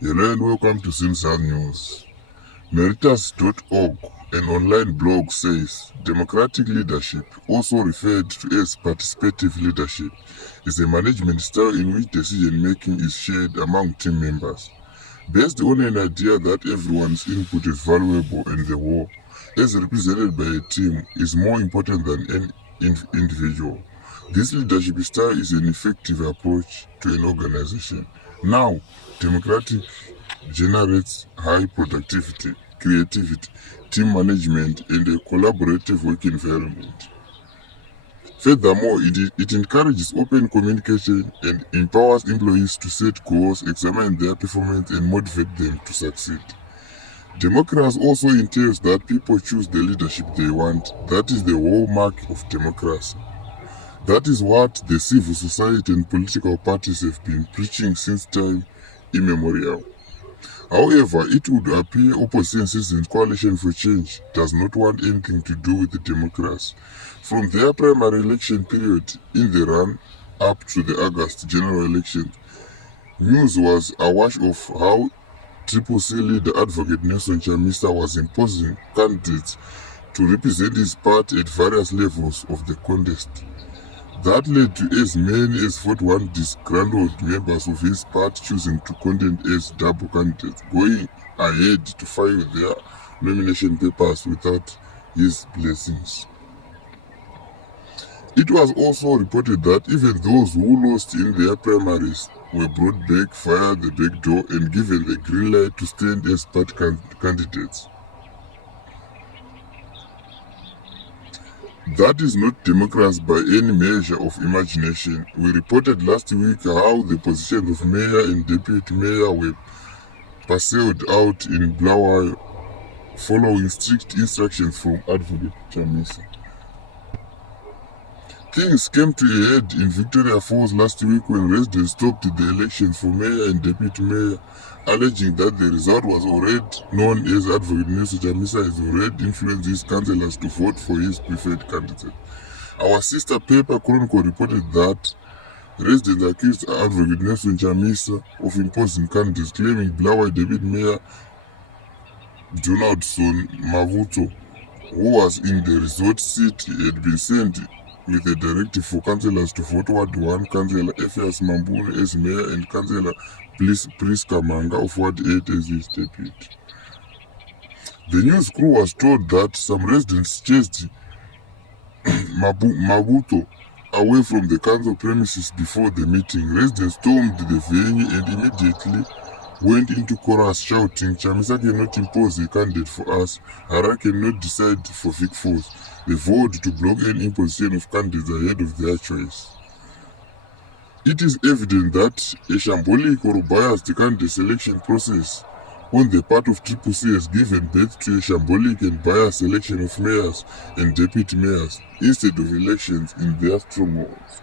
Hello and welcome to ZIMZAN News. Meritus.org, an online blog, says democratic leadership, also referred to as participative leadership, is a management style in which decision-making is shared among team members, based on an idea that everyone's input is valuable and the whole, as represented by a team, is more important than an individual. This leadership style is an effective approach to an organization. Now, democratic generates high productivity, creativity, team management, and a collaborative work environment. Furthermore, it encourages open communication and empowers employees to set goals, examine their performance, and motivate them to succeed. Democracy also entails that people choose the leadership they want. That is the hallmark of democracy. That is what the civil society and political parties have been preaching since time immemorial. However, it would appear opposition citizens' coalition for change does not want anything to do with the democracy. From their primary election period in the run-up to the August general election, news was awash of how Triple C leader advocate Nelson Chamisa was imposing candidates to represent his party at various levels of the contest. That led to as many as 41 disgruntled members of his party choosing to contend as double candidates, going ahead to file their nomination papers without his blessings. It was also reported that even those who lost in their primaries were brought back via the back door and given the green light to stand as party candidates. That is not democracy by any measure of imagination. We reported last week how the positions of mayor and deputy mayor were parceled out in Blawayo, following strict instructions from Advocate Chamisa. Things came to a head in Victoria Falls last week when residents stopped the elections for mayor and deputy mayor, alleging that the result was already known as Advocate Nelson Chamisa has already influenced his councillors to vote for his preferred candidate. Our sister paper Chronicle reported that residents accused Advocate Nelson Chamisa of imposing candidates, claiming Blawayo Deputy Mayor Donaldson Mavuto, who was in the resort seat, had been sent with a directive for councillors to vote Ward 1 Councillor Ephias Mambune as mayor and Councillor Priska Manga of Ward 8 as his deputy. The news crew was told that some residents chased Mabuto away from the council premises before the meeting. Residents stormed the venue and immediately went into chorus shouting, "Chamisa cannot impose a candidate for us. Hara cannot decide for Vic Falls." They vowed to block any imposition of candidates ahead of their choice. It is evident that a shambolic or biased candidate selection process on the part of Triple C has given birth to a shambolic and biased selection of mayors and deputy mayors instead of elections in their strongholds.